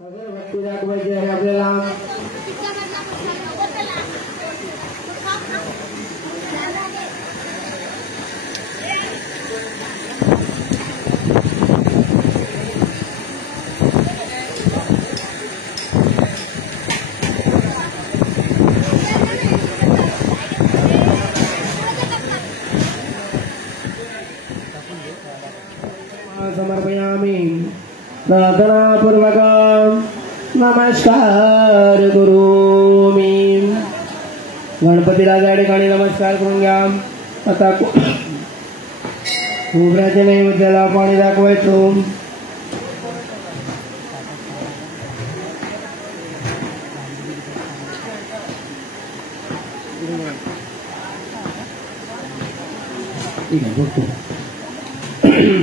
अगरबत्ती दाखवायची आहे आपल्याला. समर्पयामि प्रार्थनापूर्वक नमस्कार करोमि. गणपतीला या ठिकाणी नमस्कार करून घ्या. आता खोबऱ्याच्या नैवेद्याला पाणी दाखवायचं.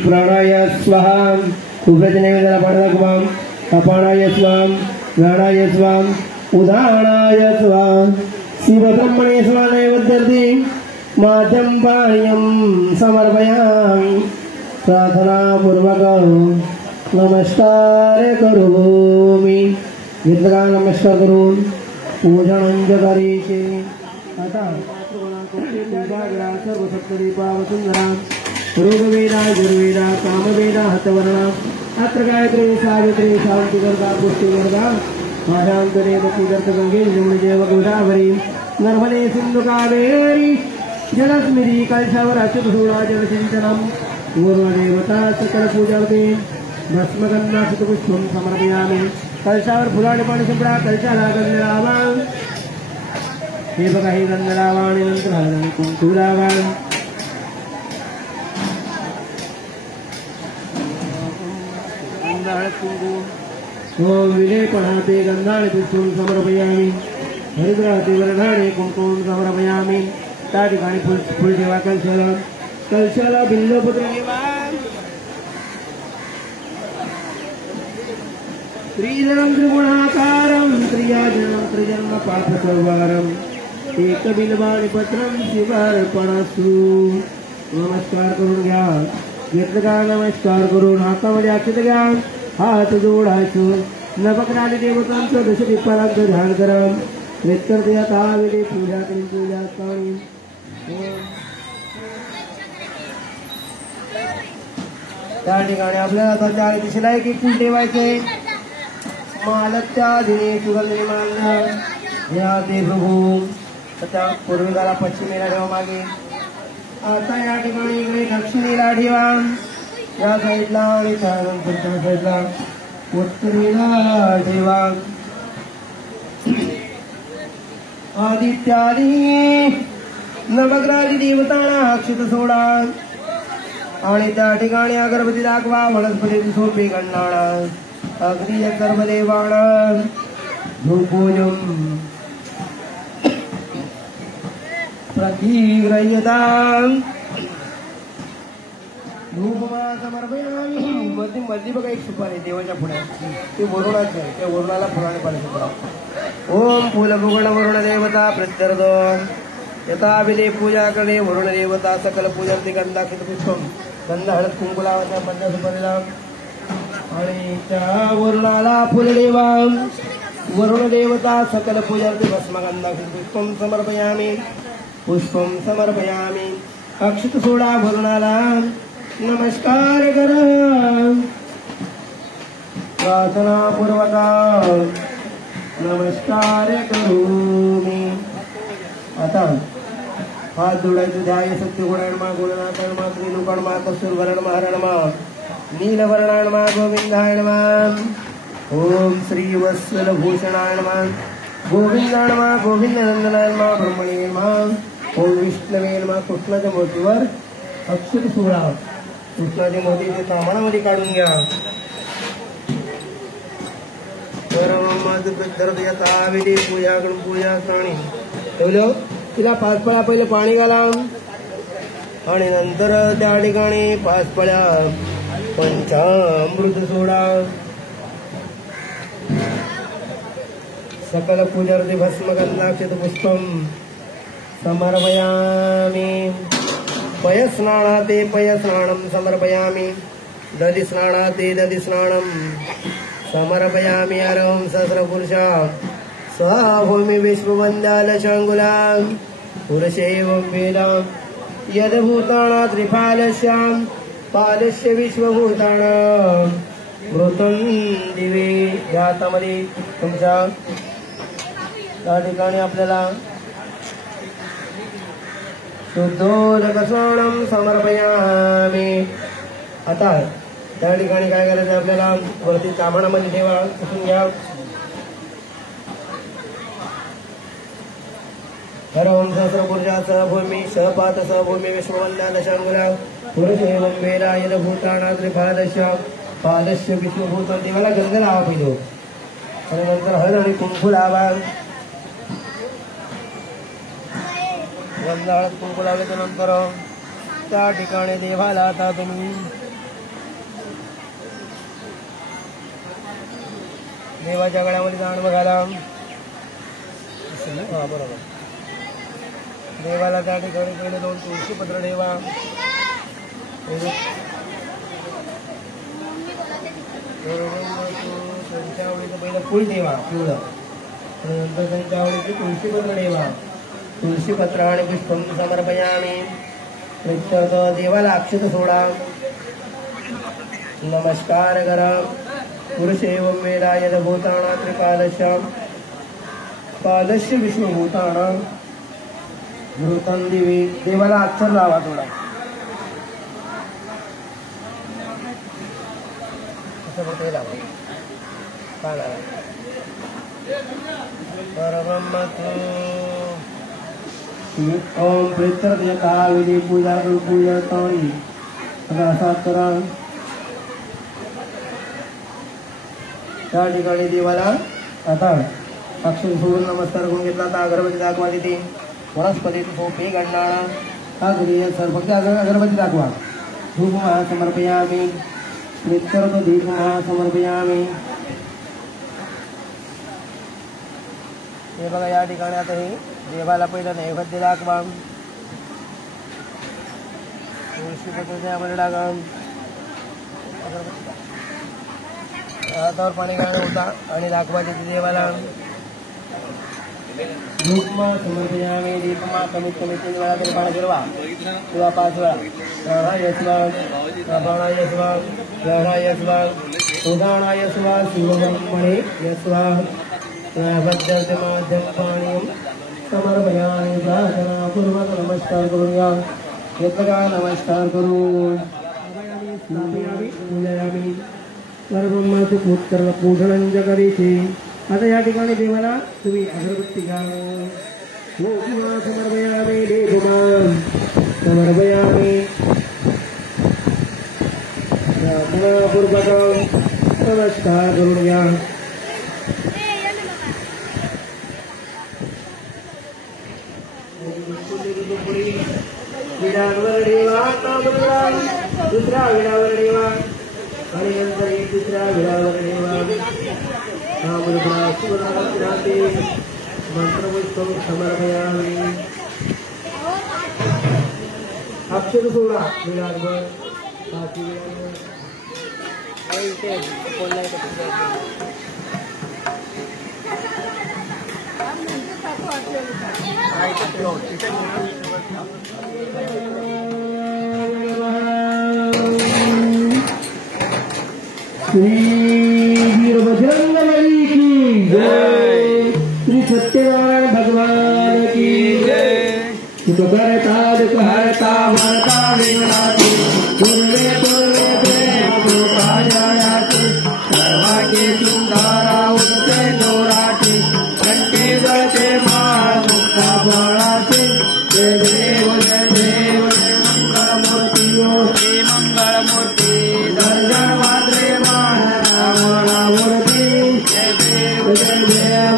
प्राणाय स्वाहा. खोबऱ्याच्या नैवेद्याला पाणी दाखवा. अपानाय स्वाम, व्यानाय स्वाम, उदाहरणाय स्वाम. शिवब्रह्मणे स्वा नैवेद्यर्थे माध्यम पाण्यं समर्पयामि. प्रार्थनापूर्वक नमस्कार करोमि. घेतला नमस्कार करून पूजन करायचे. आता सर्व सप्तदीपा वसुंधरा रोगवेदा यजुर्वेदा कामवेदा हतवर्णा अत्र गायत्री सावित्री शांती वर्गा पुष्टि वर्गा महाशांतरे पूजर्थ गंगे जमुनेव गोदावरी नर्मदे सिंधु कावेरी जलस्मिरी कलशावर अच्युत सोळा जलसिंचनम. पूर्वदेवता सकल पूजावते भस्मगंधा सुतपुष्पं समर्पयामि. कलशावर फुलाने पाणी शिंपडा. कलशाला गंध लावा. हे बघा, हे गंध लावा आणि नंतर हळद कुंकू लावा. ओम विलेपणाते गंधाने पुष्पं समर्पयामि. हरिद्राते वर्णाने कुंकुम समर्पयामि. त्या ठिकाणी फुल ठेवा. कलशाला बिल्वपत्र ठेवा. त्रिजनं त्रिगुणाकारं त्रियाजनं त्रिजन्म पापसंवारम् एकबिल्वाणि पत्रं शिवार्पणस्तु. नमस्कार करून घ्या. घेतलं का नमस्कार करून हातामध्ये अक्षत घ्या. हात जोडायचं. नवग्रहाने देवतांचं दशदीपारांचं ध्यान करा. वेत्तर आता वेळी पूजा करून पूजा करून त्या ठिकाणी आपल्याला आता त्या दिशेला एक फुल ठेवायचंय. मालत्या दिने सुगंधी माल या दे प्रभू. त्या पूर्वेला पश्चिमेला ठेवा मागे. आता या ठिकाणी इकडे दक्षिणेला ठेवा. या साईडला आणि त्यानंतर साईडला उत्तरेला ठेवा. आदित्यादी नवग्रहादी देवतांना अक्षत सोडा आणि त्या ठिकाणी अगरबत्ती दाखवा. वनस्पती सोपे गंडाणा अग्निय सर्वदेवाणा धूपोजम प्रतिग्रह्यता. धूपमा समर्पयामि. मध्ये बघा एक सुपारी देवाच्या पुढे. ते वरुणाच आहे. त्या वरुणाला फुलाने पाणी शिंपडा. ओम फूलभुगण वरुण देवता प्रत्यर्थ यथा विले पूजा करणे. वरुण देवता सकल पूजनते गंधाक्षित पुष्पम. गंध हळद कुंकू लावायचा बंद सुपारीला आणि त्या वरुणाला फुल देवा. वरुण देवता सकल पूजनते भस्म गंधाक्षित पुष्पम समर्पयामि. पुष्पम समर्पयामि. अक्षत सोडा. वरुणाला नमस्कार करा. प्रार्थनापूर्वक नमस्कार करोमि. आता हात जोडायचे. ध्याय सत्यगुणान्मा गुणनाथान्मा त्रिलोकान्मा कस्तुरवर्णमा हरणमा नीलवर्णान्मा गोविंदान्मा. ओम श्री वत्सलभूषणान्मा गोविंदान्मा गोविंदनंदनान्मा ब्रह्मणेन्मा. ओम विष्णवेन्मा. कृष्णाच्या मूर्तीवर अक्षत सोडा. कृष्णाची मूर्ती ते तामाणामध्ये काढून घ्या. विधी पूजा करून पूजा करणे. ठेवलं. तिला 5 पळ्या पहिले पाणी घाला आणि नंतर त्या ठिकाणी 5 पळ्या पंचामृत सोडा. सकल पूजार्थे भस्म गंधाक्षत पुष्पम समर्पयामि. पयस्नानाते पयस्नानं समर्पयामि. दधिस्नानाते दधिस्नानं समर्पयामि हरं सहस्रपुरुषां स्वाभूमि विश्ववन्द्यालशाङ्गुलां पुरुषैवं वेदां यद्भूताना त्रिपालस्यां पालस्य विश्वभूतानां मृतं दिवे यातामध्ये तुमच्या त्या ठिकाणी आपल्याला शुद्धोदकस्नानं समर्पयामि. आता त्या ठिकाणी काय करायचं आपल्याला वरती चामणामध्ये ठेवा, पुसून घ्या. हरं सहस्रपुरुषा सहभूमी सहपात सहभूमी विश्ववन्द्यालशाङ्गुला पुरुषैवं वेदा यद्भूताना त्रिपादस्य पादस्य विश्वभूतं. देवाला गंध लावा पहिलो आणि नंतर हळद आणि कुंकू लावा. गंध हळद कुंकू लावल्याच्या नंतर त्या ठिकाणी देवाला आता तुम्ही देवाच्या गळ्यामध्ये जाण बघायला. हा बरोबर. देवाला त्या ठिकाणी पहिले 2 तुळशी पत्र ठेवा. त्यांच्या आवडीचं पहिलं फुल ठेवा पिवळं, नंतर त्यांच्या आवडीचे तुळशी पत्र ठेवा. तुळशी पत्र आणि पुष्पं समर्पयामि. प्रित्यर्थ देवाला अक्षत सोडा, नमस्कार करा. पुरुषैवं वेदा यद्भूताना त्रिपादस्य पादस्य विश्वभूतानां मृतं दिवे. देवाला अक्षर लावा थोडा. असं ते लावा का लावा. परब्रह्मतु ओम प्रेतर का विधी पूजा करू पूजा तोडी असा करा. त्या ठिकाणी देवाला आता अक्षर सोडून नमस्कार करून घेतला. आता अगरबत्ती दाखवा. तिथे वनस्पती सोपे गणनाळा हा सर फक्त अगरबत्ती दाखवा. धूप समर्पयामि. प्रेतर तो दीप समर्पयामि. हे बघा या ठिकाणी आता हे देवाला पहिलं नैवेद्य दाखवा. तुळशी पत्र त्यामध्ये टाका. हातावर पाणी घालून होता आणि दाखवा तिथे देवाला. धूपमा समर्पयामि. दीपमा कमीत कमी 3 वेळा तरी पाणी फिरवा किंवा 5 वेळा. प्राणाय स्वाहा प्राणाय स्वाहा प्राणाय स्वाहा उदानाय स्वाहा शिवब्रह्मणे स्वाहा. माध्यम पाणी समर्पयामि. प्रार्थनापूर्वक नमस्कार करूया. येतं का नमस्कार करून पूजयामि. परब्रह्माचे पूजन जगदीशे. आता या ठिकाणी देवाला तुम्ही अगरबत्ती घ्या. समर्पयामि. देवमा समर्पयामि. पूर्वक नमस्कार करून घ्या. विडावर देवा दुसऱ्या विडावर देवा आणि नंतर एक दुसऱ्या विडावर देवा. मंत्रपुष्पं समर्पयामि. अक्षर सोडा विडावर. श्री वीर बजरंगबली की जय. श्री सत्यनारायण भगवान की जय. सुख करता दुख हरता भरता विघ्नाती पूर्वे पूर्वे प्रेम कृपा जयाती. सर्वांगे सुंदरा उठते नोराटी कंठी गळते माळ मुक्ता फळाचे. जय देव जय देव जय मंगळमूर्ती ओ श्री मंगळमूर्ती. दर्शन मात्रे मान रावणावरती. जय देव जय देव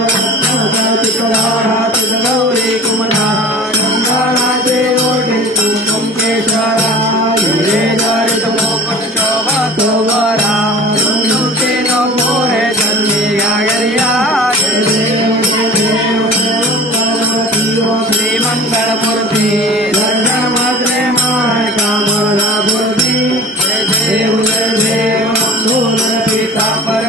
हात गौरी कुमरा गंगाराजे ओढे कुंकुम केशरा. हिरे जरित मोकट शोभा तोवरा संयुक्ते न मोरे जन्मे गागरिया. जय देव जय देव श्री मंगळमूर्ती. दर्शन मात्रे मान कामनापूर्ती. जय देव जय देव पिता पर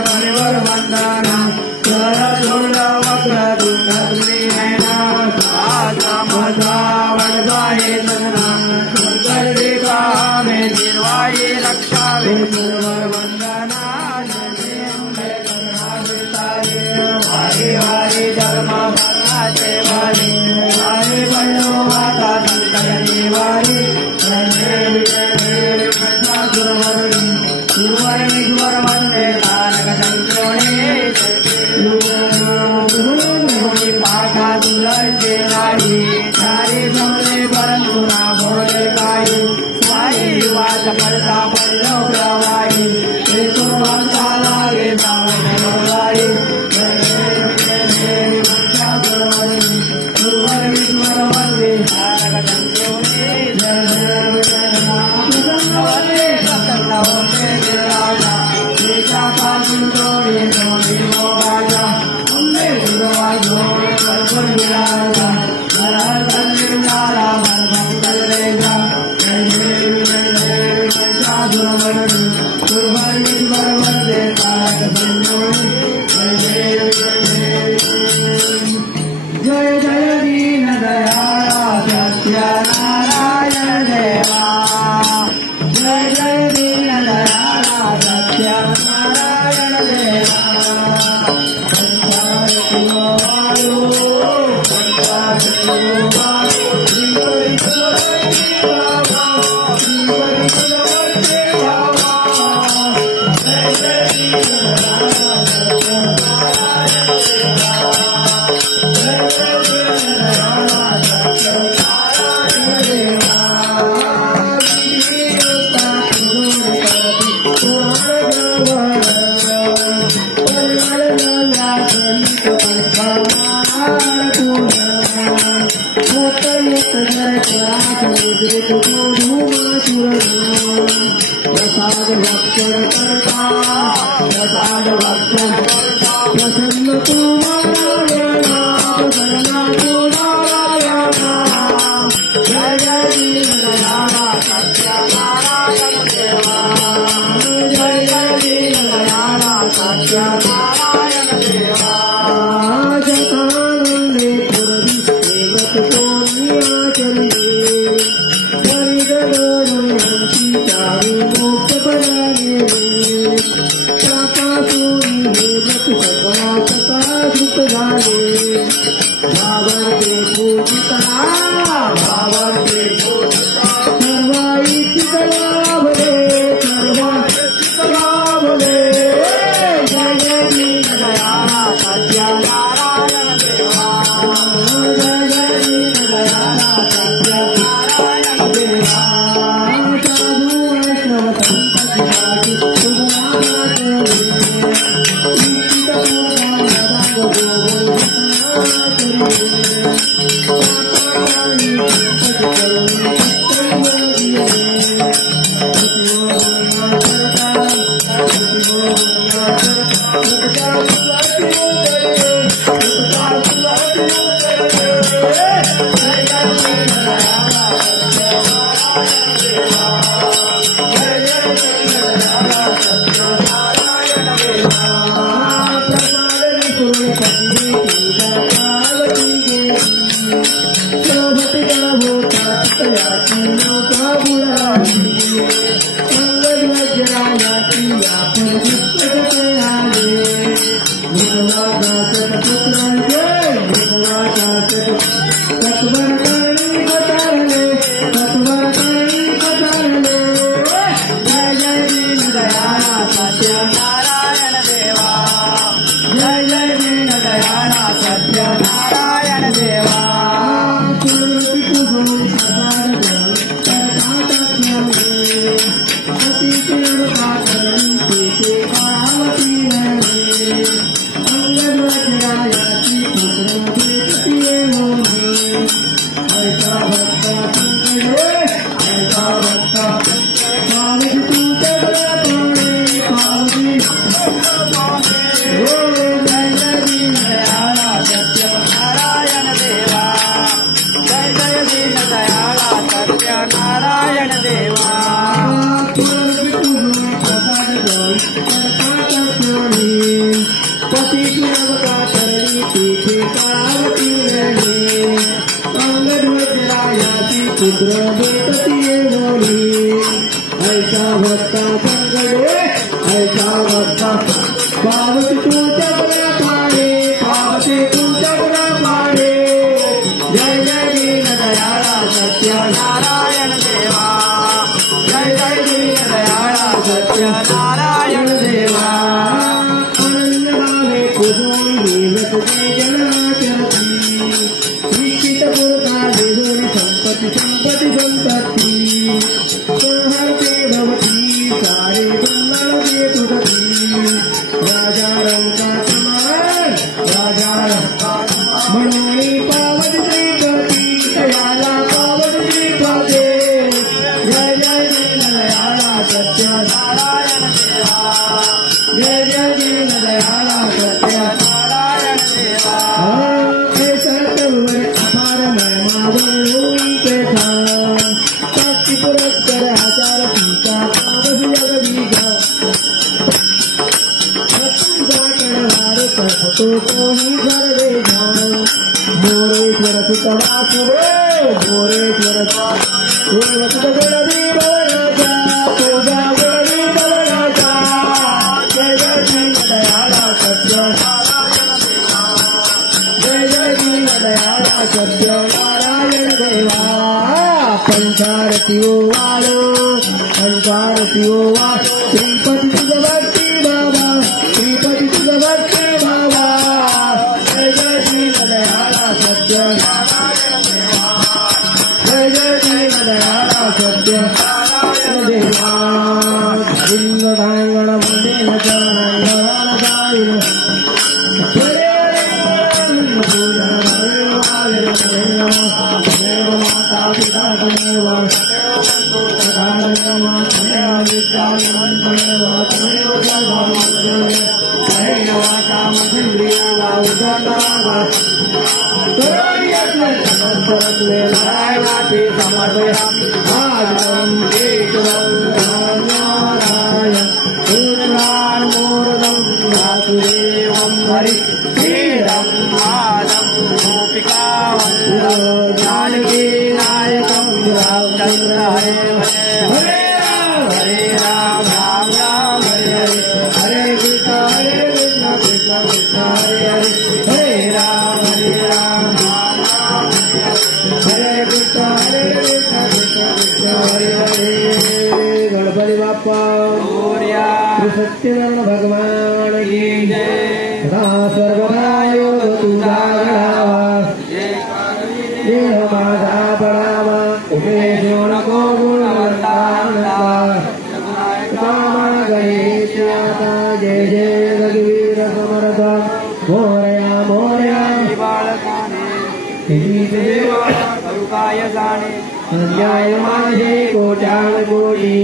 Jai जानकी नायकं रामचंद्र हरे हरे हरे राम राम राम हरे हरे हरे कृष्ण कृष्ण कृष्ण हरे हरे हरे राम राम राम हरे कृष्ण कृष्ण कृष्ण हरे हरे। गणपति बाप्पा मोरया। श्री सत्यनारायण भगवान की जय। सदा सर्वदा योग तुझा गणावा देह माझा पडावा उपेशो नको गुणवंता कामा गणेशाता जय जय रघुवीर समर्थ मोरया मोरया देवा करुकाय जाणे अन्याय माझे कोट्यान कोटी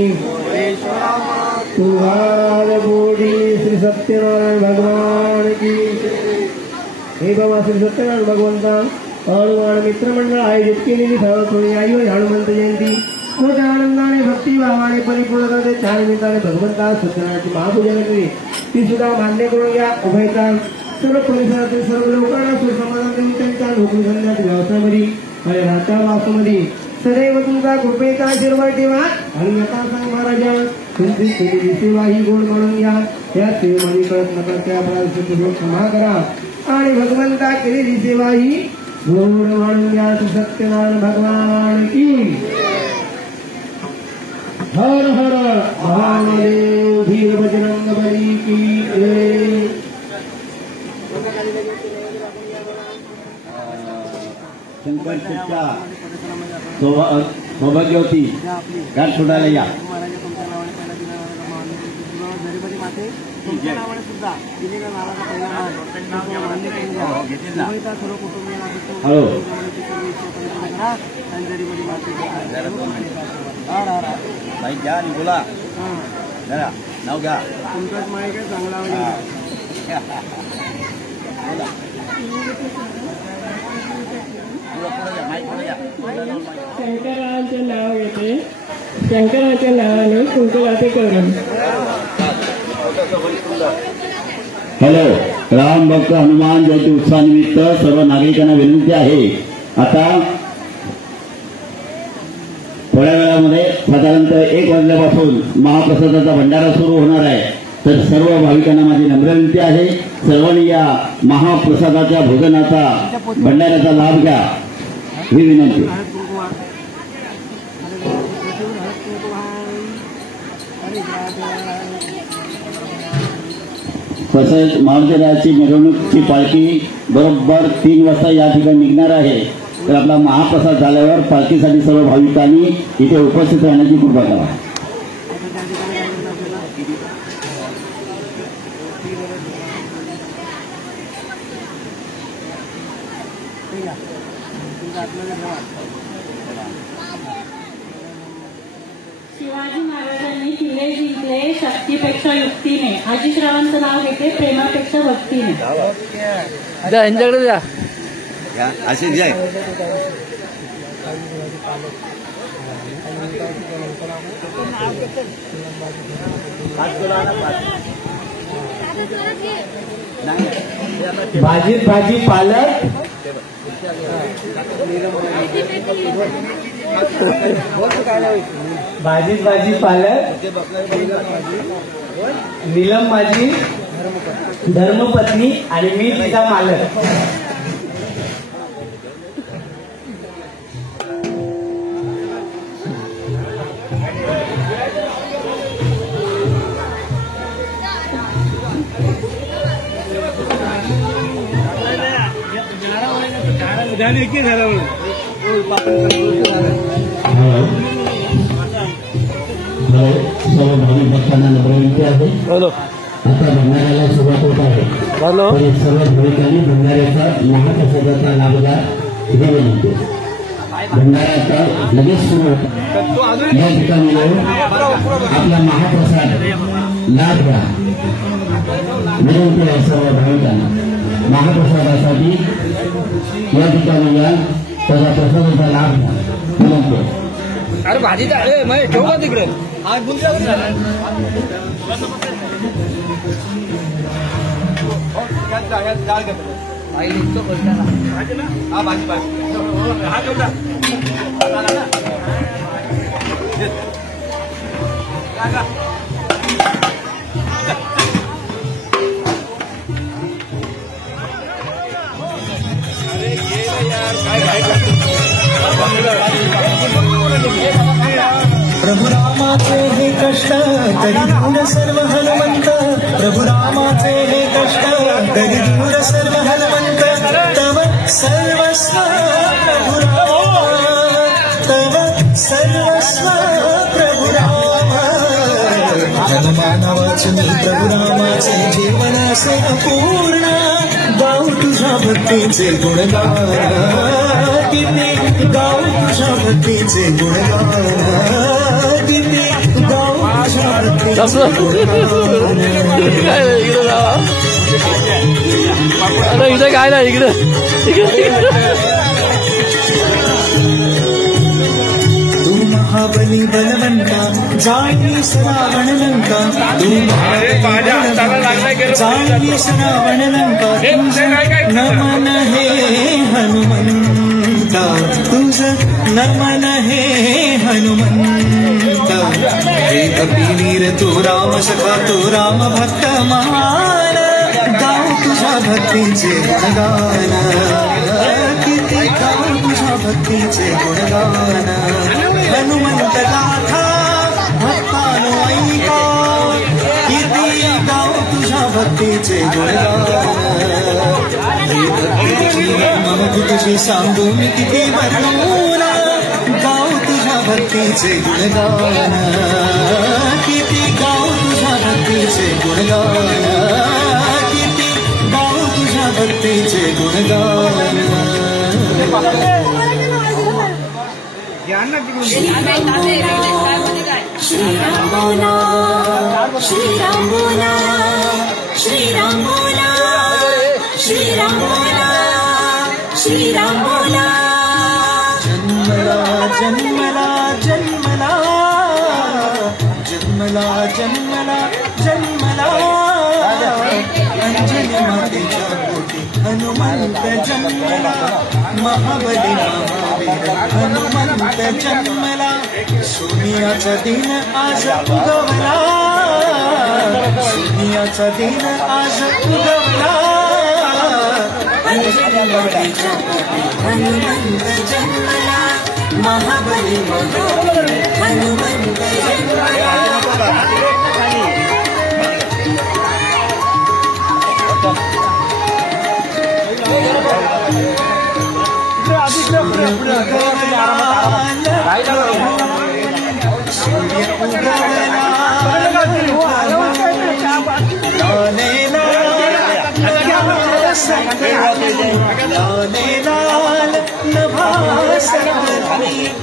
तुहार कोटी। श्री सत्यनारायण भगवान की। हे बाबा श्री सत्यनारायण भगवंता हनुमान मित्रमंडळ आयोजित केलेली थोडी आयु हनुमंत जयंती मोठ्या आनंदाने भक्तिभावाने परिपूर्ण करते। त्या निमित्ताने भगवंता सत्यनारायणाची महापूजन केली ती सुद्धा मान्य करून घ्या। उभयता सर्व परिसरातील सर्व लोकांना सुसमाधान देऊन त्यांच्या नोकरी धंद्यात व्यवसायामध्ये आणि राहत्या वासामध्ये सदैव तुमचा कृपेचा आशीर्वाद ठेवा आणि यथा सांग महाराजा तुमची केलेली सेवा ही गोड म्हणून घ्या। या सेवेमध्ये कळत न करता अपराध क्षमा करा आणि भगवंता केलेली सेवा ही गोड म्हणून घ्या। सत्यनारायण भगवान की। हर हर महादेव धीर बजरंग बली की जय। शंकर शेटच्या सौभाग्यवती घाट सोडायला या। हॅलो भाई घ्या आणि बोला जरा नाव घ्या तुमचाच माहिती आहे चांगला शंकराचे नाव येते शंकराच्या नावाने कुंकुलाचे करून। हॅलो राम भक्त हनुमान जयंती उत्सवानिमित्त सर्व नागरिकांना विनंती आहे आता थोड्या वेळामध्ये साधारणतः 1 वाजल्यापासून महाप्रसादाचा भंडारा सुरू होणार आहे। तर सर्व भाविकांना माझी नम्र विनंती आहे सर्वांनी या महाप्रसादाच्या भोजनाचा भंडाऱ्याचा लाभ घ्या ही विनंती। तसेच महाराजाची मिरवणूकची पालखी बरोबर 3 वाजता या ठिकाणी निघणार आहे। तर आपला महाप्रसाद झाल्यावर पालखीसाठी सर्व भाविकांनी इथे उपस्थित राहण्याची कृपा करा। शिवाजी महाराजांनी किल्ले जिंकले शक्तीपेक्षा युक्तीने। आजीश्रावांचं नाव घेते प्रेमापेक्षा भक्तीने। यांच्याकडे द्या असे जय भाजीत भाजी पालक भाजीत भाजी पालक नीलम माझी धर्मपत्नी आणि मी तिचा मालक। सर्व भाविक भक्तांना नम्र विनंती आहे आता भंडाऱ्याला सुरुवात होत आहे। सर्व भाविकांनी भंडाऱ्याचा महाप्रसादाचा लाभ घ्या ही विनंती। भंडारा आता लगेच सुरू होता. या ठिकाणी आपला महाप्रसाद लाभ घ्या. विनंती आहे सर्व भाविकांना महाप्रसादासाठी या ठिकाणी या त्याचा प्रसादाचा लाभ घ्या. विनंती आहे. अरे भाजीचा ठेवू का तिकडे आज बुंद्या हा भाजी प्रभु रामाचे हे कष्ट तरी दूर सर्व हनुमंत. प्रभु रामाचे हे कष्ट तरी दूर सर्व हनुमंत. तव सर्वस्व प्रभु राम, तव सर्वस्व प्रभु राम. हनुमान वाचनी प्रभु रामाचे जीवन असे अपूर्ण. गाऊ तुझ्या भक्तीचे गुणगान, किती गाऊ तुझ्या भक्तीचे गुणगान, किती गाऊ तुझ्या भक्तीचे गुणगान. इथं काय नाही इकडे तू महाबली बलवंता जाणीस रावण लंका. तू जाणीस रावण लंका. नमन हे हनुमंता, तुझ नमन हे हनुमंता. हे कपिनीर तू राम सखा, तू राम भक्त महान. गाऊ तुझ्या भक्तीचे गुणगान, किती गाऊ तुझ्या भक्तीचे गुणगान. हनुमंत गाथा भक्तानो ऐका, किती गाऊ तुझ्या भक्तीचे गुणगान. मम तुझी सांगू मी किती वर्णून. गाऊ तुझ्या भक्तीचे गुणगान, किती गाऊ तुझ्या भक्तीचे गुणगान, किती गाऊ तुझ्या भक्तीचे गुणगान. श्रीराम बोला, श्रीराम बोला, श्रीराम बोला, श्रीराम बोला, श्रीराम बोला. जन्मला जन्मला जन्मला, जन्मला जन्मला जन्मला. अंजनी मातेच्या पोटी हनुमंत जन्मला. महाबली महावीर हनुमंत जन्मला. सोनियाचा दिन आज उगवला, सोनियाचा दिन आज उगवला. अंजनी मातेच्या पोटी हनुमंत जन्मला. महाबली महावीर हनुमंत जन्मला.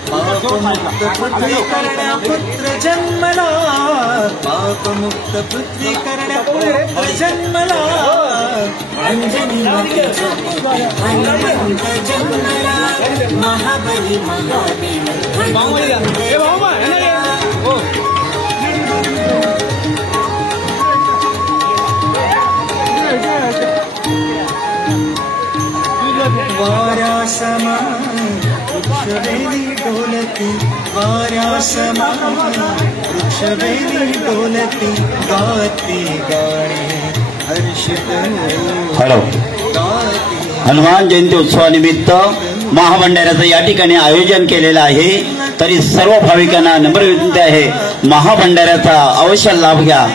पापमुक्त पृथ्वी करण्या पुत्र जन्मला. पापमुक्त पृथ्वी करण्या पुत्र जन्मला. अंजनी मातेच्या पोटी हनुमंत जन्मला. महाबली महावीर हनुमंत जन्मला. वाऱ्यासमान वृक्षवेली डोलती, वाऱ्यासमान वृक्षवेली डोलती. गाती गाणी हर्षित हॅलो. गाती. हनुमान जयंती उत्सवानिमित्त महाभंडाऱ्याचं या ठिकाणी आयोजन केलेलं आहे. तरी सर्व भाविकांना नम्र विनंती आहे, महाभंडाऱ्याचा अवश्य लाभ घ्या.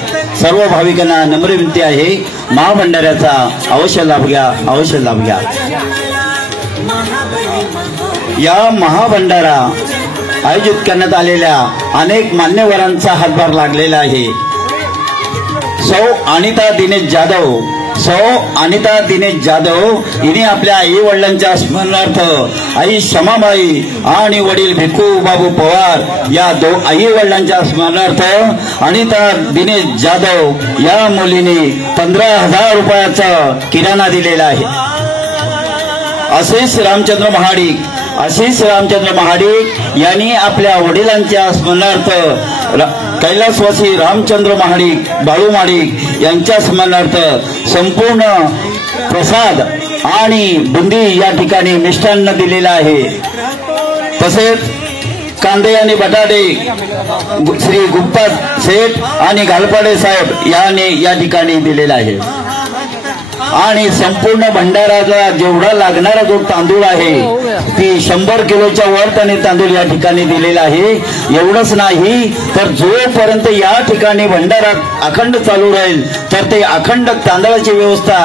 सर्व भाविकांना नम्र विनंती आहे, महाभंडाऱ्याचा अवश्य लाभ घ्या, अवश्य लाभ घ्या. या महाभंडारा आयोजित करण्यात आलेल्या अनेक मान्यवरांचा हातभार लागलेला आहे. सौ अनिता दिनेश जाधव सौ अनिता दिनेश जाधव हिने आपल्या आई वडिलांच्या स्मरणार्थ आई शमाबाई आणि वडील भिक्खू बाबू पवार या आई वडिलांच्या स्मरणार्थ अनिता दिनेश जाधव या मुलीने 15,000 रुपयाचा किराणा दिलेला आहे. आशिष रामचंद्र महाडिक यांनी आपल्या वडिलांच्या स्मरणार्थ कैलासवासी रामचंद्र महाडिक बाळू महाडिक यांच्या स्मरणार्थ संपूर्ण प्रसाद आणि बुंदी या ठिकाणी मिष्टान्न दिलेलं आहे. तसेच कांदे आणि बटाटे श्री गुप्ता सेठ आणि घालपाडे साहेब यांनी या ठिकाणी दिलेला आहे. आणि संपूर्ण भंडाराचा जेवढा लागणारा जो तांदूळ आहे ती 100 किलोच्या वर त्याने तांदूळ या ठिकाणी दिलेला आहे. एवढंच नाही तर जोपर्यंत या ठिकाणी भंडारा अखंड चालू राहील तर ते अखंड तांदळाची व्यवस्था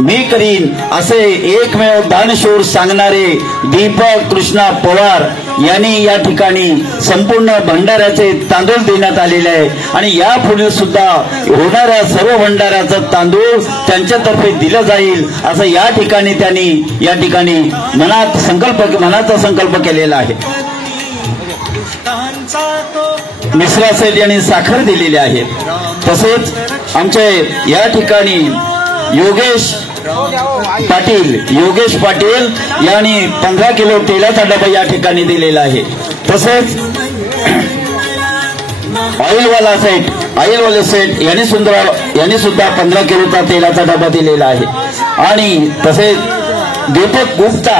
मी करीन असे एकमेव दानशूर सांगणारे दीपक कृष्णा पवार यांनी या ठिकाणी संपूर्ण भंडाऱ्याचे तांदूळ देण्यात आलेले आहे. आणि यापुढे सुद्धा होणाऱ्या सर्व भंडाऱ्याचं तांदूळ त्यांच्यातर्फे दिलं जाईल असं या ठिकाणी त्यांनी या ठिकाणी मनाचा संकल्प केलेला आहे. मिश्रा सेठ यांनी साखर दिलेली आहे. तसेच आमचे या ठिकाणी योगेश पाटील यांनी 15 किलो तेलाचा डबा या ठिकाणी दिलेला आहे. तसेच ऑइलवाले सेठ यांनी सुद्धा 15 किलोचा तेलाचा डबा दिलेला आहे. आणि तसेच दीपक गुप्ता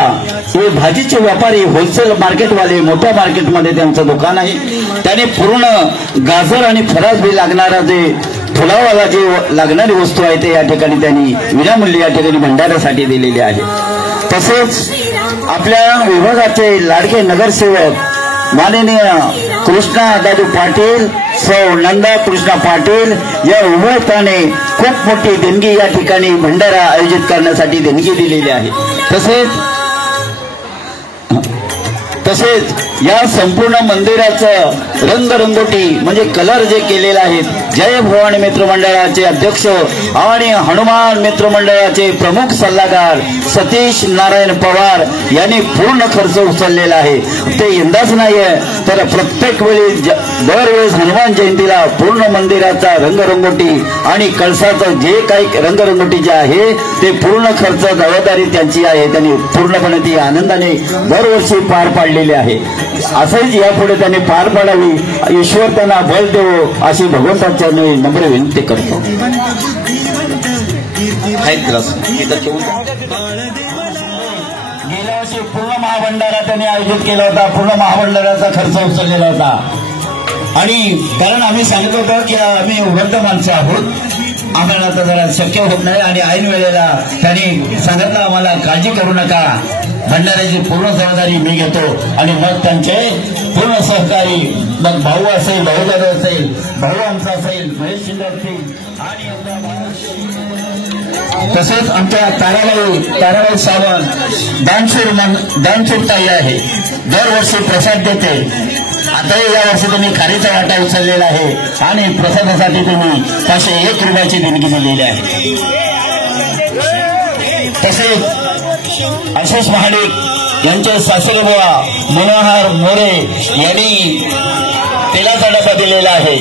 हे भाजीचे व्यापारी होलसेल मार्केटवाले मोठ्या मार्केटमध्ये त्यांचं दुकान आहे. त्याने पूर्ण गाजर आणि फरास बी लागणारा जे फुलावाला जे लागणारी वस्तू आहे ते या ठिकाणी त्यांनी विनामूल्य या ठिकाणी भंडाऱ्यासाठी दिलेले आहे. तसेच आपल्या विभागाचे लाडके नगरसेवक माननीय कृष्णा दादू पाटील सौ नंदा कृष्णा पाटील या उभयताने खूप मोठी देणगी या ठिकाणी भंडारा आयोजित करण्यासाठी देणगी दिलेली आहे. तसेच या संपूर्ण मंदिराचं रंगरंगोटी म्हणजे कलर जे केलेले आहेत जय भवानी मित्र मंडळाचे अध्यक्ष आणि हनुमान मित्र मंडळाचे प्रमुख सल्लागार सतीश नारायण पवार यांनी पूर्ण खर्च उचललेला आहे. ते यंदाच नाहीये तर प्रत्येक वेळी दरवेळेस हनुमान जयंतीला पूर्ण मंदिराचा रंगरंगोटी आणि कळसाचं जे काही रंगरंगोटी जे आहे ते पूर्ण खर्च जबाबदारी त्यांची आहे. त्यांनी पूर्णपणे ती आनंदाने दरवर्षी पार पाडलेली आहे. असंच यापुढे त्यांनी पार पाडावी ईश्वर त्यांना बल देवो अशी भगवंताच्या नम्र विनंती करतो. गेल्या वर्षी पूर्ण महाभंडारा त्यांनी आयोजित केला होता. पूर्ण महाभंडाराचा खर्च उचललेला होता. आणि कारण आम्ही सांगत होतो की आम्ही वृद्ध माणसं आहोत, आम्हाला आता जरा शक्य होत नाही. आणि ऐन वेळेला त्यांनी सांगितलं आम्हाला काळजी करू नका, भंडाऱ्याची पूर्ण जबाबदारी मी घेतो. आणि मग त्यांचे पूर्ण सहकारी मग भाऊ असेल, भाऊदादा असेल, भाऊ आमचा असेल, महेश शिंदे असतील आणि तसेच आमच्या ताराबाई सावंत दानशूर ताई आहे, दरवर्षी प्रसाद देते. आताही यावर्षी तुम्ही खारीचा वाटा उचललेला आहे आणि प्रसादासाठी तुम्ही 501 रुपयाची देणगी दिलेली आहे. तसेच आशिष महाडिक यांचे सासरे बुवा मनोहर मोरे यांनी तेलाचा डबा दिलेला आहे.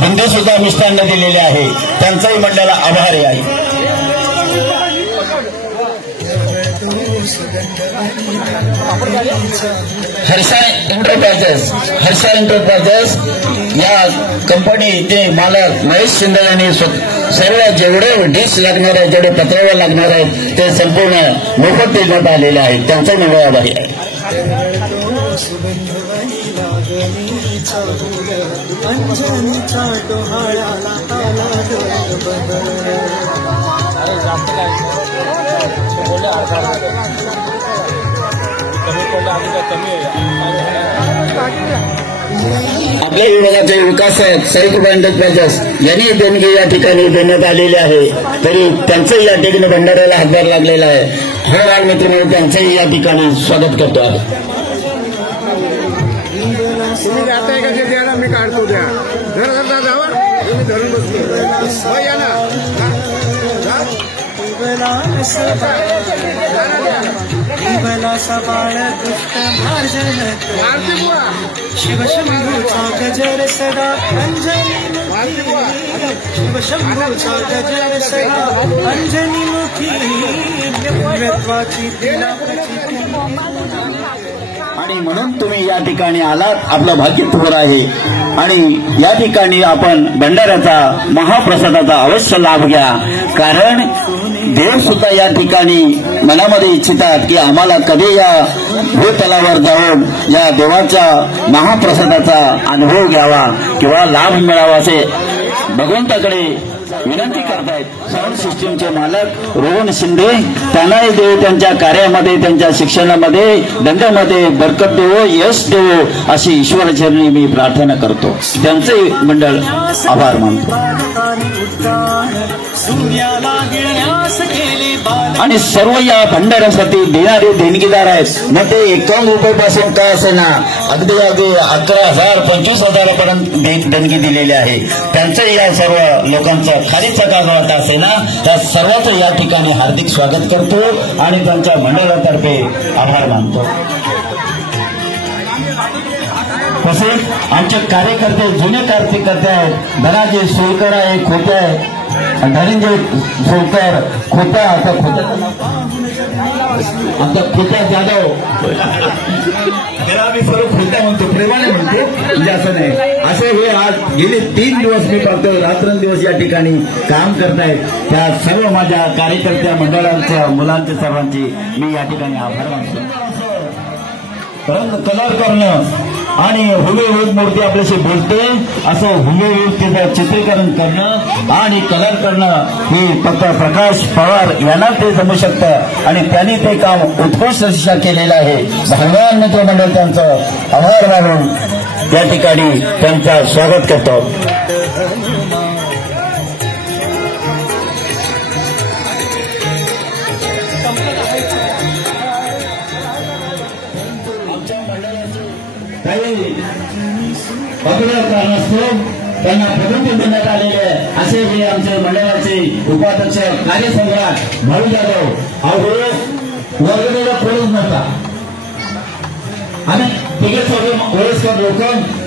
बुंदी सुद्धा मिष्टान्न दिलेले आहे. त्यांचाही मंडळाला आभारी आहे. हर्षा एंटरप्राइजेस या कंपनीचे मालक महेश शिंदे यांनी सर्व जेवढे डिश लागणार आहेत, जेवढे पत्रावर लागणार आहेत ते संपूर्ण मोफत देण्यात आलेले आहेत. त्यांचा मंडळ आभारी आहे. आपल्या विभागाचे विकासक सैकुबा एंटरप्राइजेस यांनी देणगी या ठिकाणी देण्यात आलेली आहे. तरी त्यांचंही या ठिकाणी भंडाऱ्याला हातभार लागलेला आहे. हर मित्र म्हणून त्यांचंही या ठिकाणी स्वागत करतो आहे. मी काढतो द्या धरून बसतो या ना. देवला सबाळ दुष्ट मार्जन शिवशंभूचा गजर सदा अंजनी शिवशंभूचा गजर सदा अंजनी मुखी दिव्यत्वाची तिला आणि म्हणून तुम्ही या ठिकाणी आलात, आपलं भाग्य थोर आहे. आणि या ठिकाणी आपण भंडाऱ्याचा महाप्रसादाचा अवश्य लाभ घ्या. कारण देव सुद्धा या ठिकाणी मनामध्ये इच्छितात की आम्हाला कधी या भूतलावर जाऊन या देवाच्या महाप्रसादाचा अनुभव घ्यावा किंवा लाभ मिळावा असे भगवंताकडे विनंती करतायत. साऊंड सिस्टीमचे मालक रोहन शिंदे, त्यांनाही देव त्यांच्या कार्यामध्ये, त्यांच्या शिक्षणामध्ये, धंद्यामध्ये बरकत देवो, यश देवो अशी ईश्वरचरणी मी प्रार्थना करतो. त्यांचे मंडळ आभार मानतो. आणि सर्व या भंडाऱ्यासाठी देणारे देणगीदार आहेत. मग ते 51 रुपयापासून काय असे ना अगदी 11,000 25,000पर्यंत देणगी दिलेली आहे. त्यांचं या सर्व लोकांचं खालीचा कागद असे ना त्या सर्वांचं या ठिकाणी हार्दिक स्वागत करतो आणि त्यांच्या मंडळातर्फे आभार मानतो. तसेच आमचे कार्यकर्ते, जुने कार्यकर्ते आहेत. धनाजी सोयकर आहे, खोते आहे, धनंजय सोयकर खोता, आता खोत्या जाधव, त्याला आम्ही सर्व खोत्या म्हणतो, प्रेमाने म्हणतो, म्हणजे असं नाही. असे हे आज गेले 3 दिवस मी पाहतो रात्रंदिवस या ठिकाणी काम करतायत. त्या सर्व माझ्या कार्यकर्त्या मंडळांच्या मुलांचे सर्वांचे मी या ठिकाणी आभार मानतो. कलर करणं आणि हुबेहूब मूर्ती आपल्याशी बोलते असं हुबेहूब तिचं चित्रीकरण करणं आणि कलर करणं हे फक्त प्रकाश पवार यांना ते जमू शकतं आणि त्यांनी ते काम उत्कृष्टरित्या केलेलं आहे. भगवान मित्रमंडळ त्यांचं आभार मानून या ठिकाणी त्यांचं स्वागत करतो. काही अग्र कारणास्तव त्यांना प्रबंध देण्यात आलेले असे हे आमचे मंडळाचे उपाध्यक्ष कार्यसम्राट भाऊ जाधव अहो वर्गणीला कोणीच नव्हता आणि तिघे सगळे वयस्कर लोक,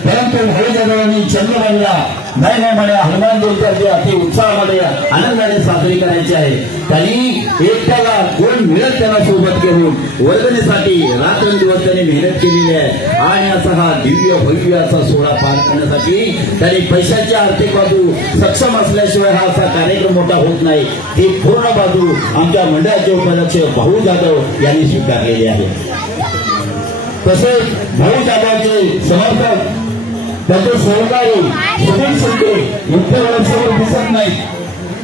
परंतु भाऊ जाधवांनी जन्म बांधला नाही म्हणे हनुमान जयंती अति उत्साहामध्ये आनंदाने साजरी करायची आहे. त्यांनी एकट्याला कोण मिळत त्यांना सोबत घेऊन वर्गणीसाठी रात्रंदिवस त्यांनी मेहनत केलेली आहे आणि असा हा दिव्य भव्य असा सोहळा पार करण्यासाठी त्यांनी पैशाची आर्थिक बाजू सक्षम असल्याशिवाय हा असा कार्यक्रम मोठा होत नाही. ही पूर्ण बाजू आमच्या मंडळाचे उपाध्यक्ष भाऊ जाधव यांनी स्वीकारलेली आहे. तसेच भाऊ जाधवचे समर्थक, त्याचे सहकारी सुनील शिंदे इतक्या वर्षावर दिसत नाही,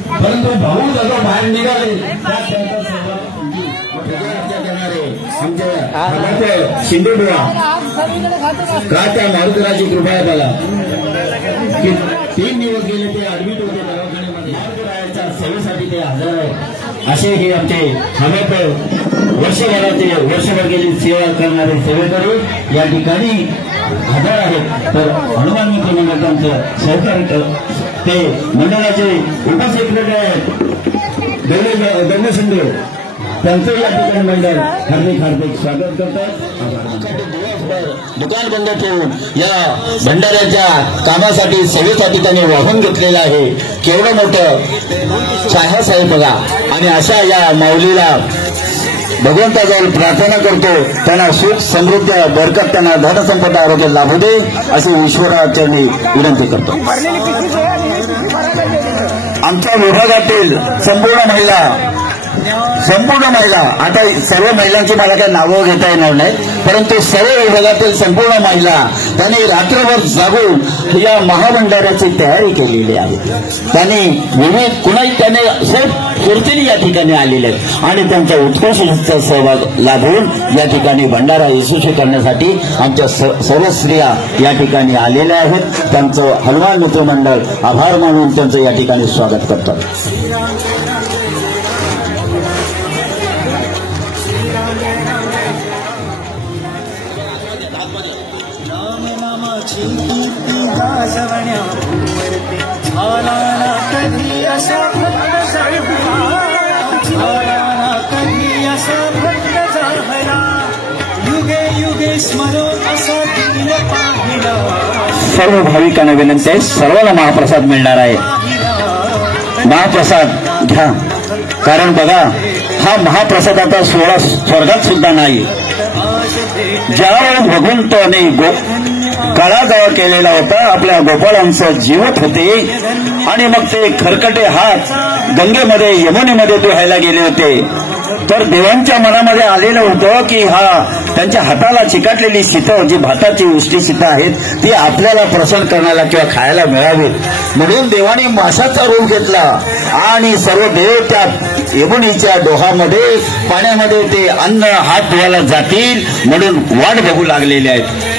परंतु भाऊ जाधव बाहेर निघाले त्यांचा आमचे शिंदे बुवा का त्या मारुतीराची कृपा आहे मला की 3 दिवस गेले ते ऍडमिट होते दवाखान्यामध्ये. मारुतीरायाच्या सेवेसाठी ते हजर आहे. असे हे आमचे वर्षभर गेली सेवा करणारे सेवेकरू या ठिकाणी हजर आहेत. तर हनुमान मित्र मंडळांचं सहकार्य ते मंडळाचे उपसेक्रेटरी आहेत गणेश शिंदे, त्यांचं या ठिकाणी मंडळ हार्दिक स्वागत करतात. दुकान बंद ठेवून या भंडाऱ्याच्या कामासाठी सेवेसाठी त्यांनी वाहून घेतलेलं आहे. केवढं मोठं साहस आहे बघा. आणि अशा या माऊलीला भगवंताजवळ प्रार्थना करतो, त्यांना सुख समृद्ध बरकत, त्यांना धनसंपदा आरोग्य लाभू दे अशी ईश्वराचरणी विनंती करतो. आमच्या विभागातील संपूर्ण महिला आता सर्व महिलांची मला काही नावं घेता येणार नाही, परंतु सर्व विभागातील संपूर्ण महिला त्यांनी रात्रभर जागून या महाभंडाऱ्याची तयारी केलेली आहे. त्यांनी विविध कुणाही त्याने पूर्तीने या ठिकाणी आलेले आहेत आणि त्यांचा उत्कृष्ट सहभाग लाभून या ठिकाणी भंडारा यशस्वी करण्यासाठी आमच्या सर्व स्त्रिया या ठिकाणी आलेल्या आहेत. त्यांचं हनुमान मित्र मंडळ आभार मानून त्यांचं या ठिकाणी स्वागत करतात. झाला कधी असा सर्व भाविकांना विनंती आहे, सर्वांना महाप्रसाद मिळणार आहे. महाप्रसाद घ्या, कारण बघा हा महाप्रसादाचा सोहळा स्वर्गात सुद्धा नाही. ज्यावेळेस भगवंताने काळागाळा केलेला होता, आपल्या गोपाळांचं जीवत होते आणि मग ते खरकटे हात गंगेमध्ये यमुनेमध्ये धुवायला गेले होते, तर देवांच्या मनामध्ये आलेलं होतं की हा त्यांच्या हाताला चिकाटलेली शीतं, जी भाताची उष्टी शीतं आहेत, ती आपल्याला प्रसन्न करण्याला किंवा खायला मिळावीत. म्हणून देवाने माशाचा रूप घेतला आणि सर्व देव त्या यमुनेच्या डोहामध्ये पाण्यामध्ये ते अन्न हात धुवायला जातील म्हणून वाट बघू लागलेले आहेत.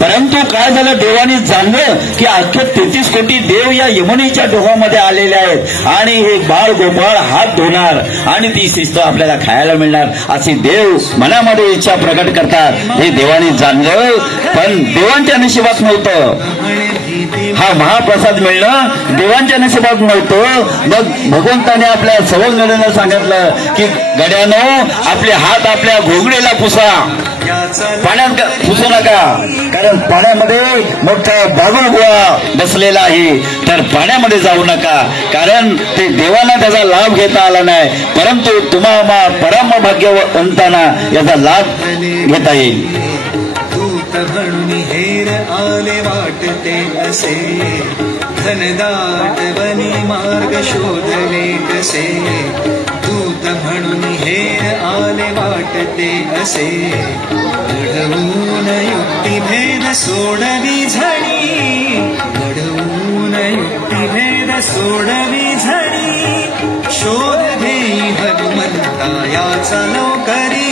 परंतु काय झालं, देवाने जाणलं की अख्खे 33 कोटी देव या यमुनेच्या डोहामध्ये आलेले आहेत आणि हे बाळ गोपाळ हात धुणार आणि ती शिस्त आपल्याला खायला मिळणार अशी देव मनामध्ये इच्छा प्रकट करतात. हे देवाने जाणलं, पण देवांच्या नशिबात नव्हतं. हा महाप्रसाद मिळणं देवांच्या नशिबात नव्हतं. मग भगवंताने आपल्या सवंगड्यांना सांगितलं की गड्यानो, आपले हात आपल्या घोंगडीला पुसा, पाण्यात पुसू नका, कारण पाण्यामध्ये मोठा बागुलबुवा बसलेला आहे, तर पाण्यामध्ये जाऊ नका, कारण ते देवांना त्याचा लाभ घेता आला नाही, परंतु तुम्हा परम भाग्यवंतांना याचा लाभ घेता येईल. म्हणून हेर आले वाटते असे, धनदाट वनी मार्ग शोधले कसे. दूत म्हणून हेर आले वाटते असे, घडवून युक्तिभेद सोडवी झणी, घडवून युक्तिभेद सोडवी झणी. शोध घेई हनुमंता याचा लवकरी,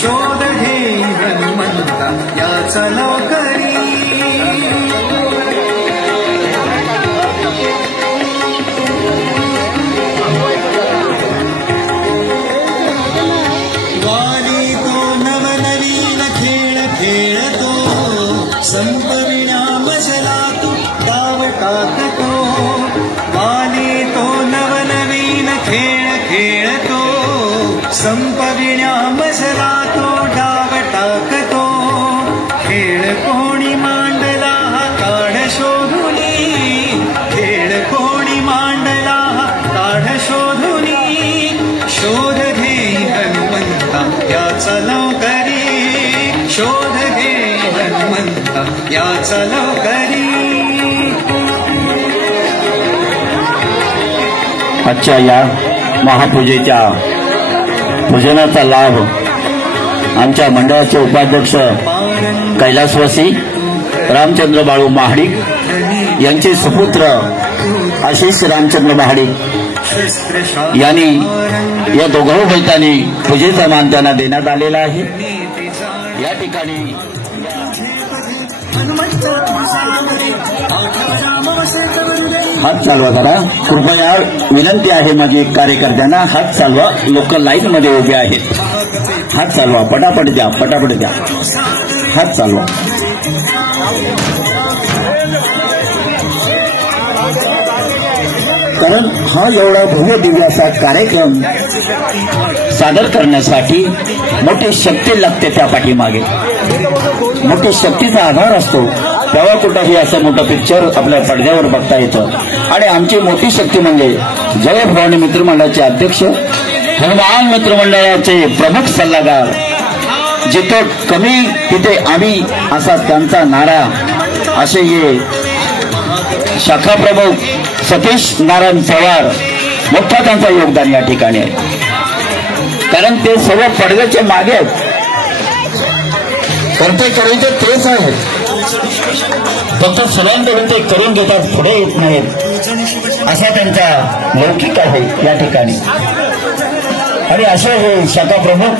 शोध घेई हनुमंता याचा लवकरी. वाली तो नवनवीन खेळ खेळतो, संपविना मजला तू डाव टाकतो. वाली तो नवनवीन खेळ खेळतो, संपविण्या मजला तो डाव टाकतो. खेळ कोणी मांडला हा काढ शोधुनी, खेळ कोणी मांडला हा काढ शोधुनी. शोध घेई हनुमंता याचा लवकरी, शोध घेई हनुमंता याचा लवकरी. आजच्या या महापूजेच्या पूजनाचा लाभ आमच्या मंडळाचे उपाध्यक्ष कैलासवासी रामचंद्र बाळू महाडिक यांचे सुपुत्र आशिष रामचंद्र महाडिक यांनी या दोघं बैतांनी पूजेचा मान त्यांना देण्यात आलेला आहे. या ठिकाणी हात चालवा करा, कृपया विनंती आहे माझी कार्यकर्त्यांना, हात चालवा. लोक लाईन मध्ये उभे आहेत, हात चालवा, पटापट द्या, पटापट द्या, हात चालवा. कारण हा एवढा भव्य दिव्य असा कार्यक्रम सादर करण्यासाठी मोठी शक्ती लागते, त्या पाठीमागे मोठी शक्तीचा आधार असतो. तेव्हा कुठंही असं मोठं पिक्चर आपल्या पडद्यावर बघता येतं. आणि आमची मोठी शक्ती म्हणजे जय भवानी मित्रमंडळाचे अध्यक्ष, हनुमान मित्रमंडळाचे प्रमुख सल्लागार, जिथं कमी तिथे आम्ही असा त्यांचा नारा, असे हे शाखा प्रमुख सतीश नारायण पवार, मोठा त्यांचा योगदान या ठिकाणी आहे. कारण ते सर्व पडद्याच्या मागे आहेत, करते करायचे तेच आहेत, फक्त सर्वांकडून ते करून घेतात, पुढे येत नाहीत, असा त्यांचा लौकिक आहे या ठिकाणी. आणि असे हे शाखा प्रमुख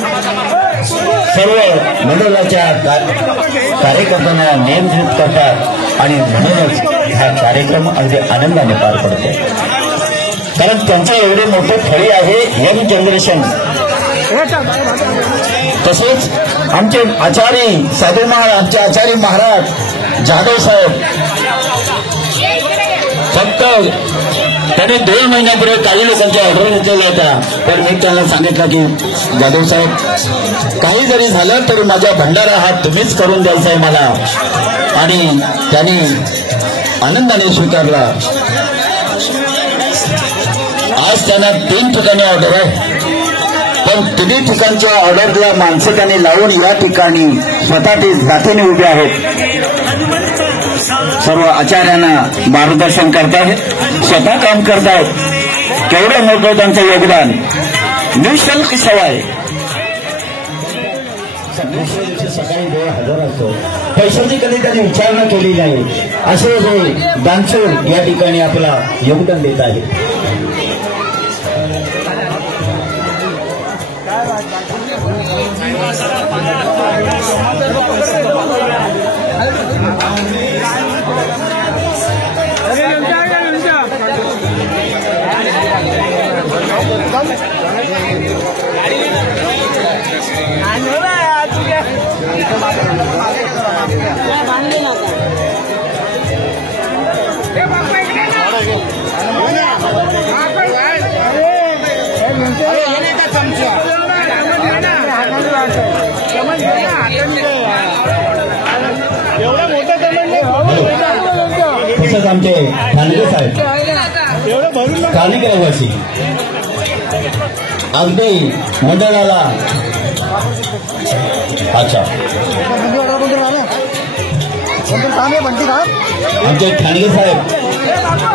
सर्व मंडळाच्या कार्यकर्त्यांना नियंत्रित करतात आणि म्हणूनच हा कार्यक्रम अगदी आनंदाने पार पडतो. कारण त्यांचे एवढे मोठे फळी आहे यंग जनरेशन. तसेच आमचे आचार्य साधू महाराज, आमचे आचार्य महाराज जाधव साहेब फक्त त्याने 2 महिन्यापूर्वी काही लोकांच्या ऑर्डर घेतलेल्या होत्या. पण मी त्यांना सांगितलं की जाधव साहेब, काही जरी झालं तरी माझा भंडारा हा तुम्हीच करून द्यायचा आहे मला. आणि त्यांनी आनंदाने स्वीकारला. आज त्यांना 3 ठिकाणी ऑर्डर आहे, पण 3 ठिकाणच्या ऑर्डरला माणसं त्यांनी लावून या ठिकाणी स्वतः ते जातीने उभे आहेत. सर्व आचार्यांना मार्गदर्शन करतायत, स्वतः काम करतायत. केवढं मोठं त्यांचं योगदान. निःशुल्क सवाय सकाळी 2 हजार असतो. पैशाची कधी त्यांनी विचारणा केली नाही. असे हे दानशूर या ठिकाणी आपला योगदान देत आहे. तसंच आमचे ठाणगे साहेब स्थानिक रहिवासी अगदी मंडळाला अच्छा आमचे ठाणगे साहेब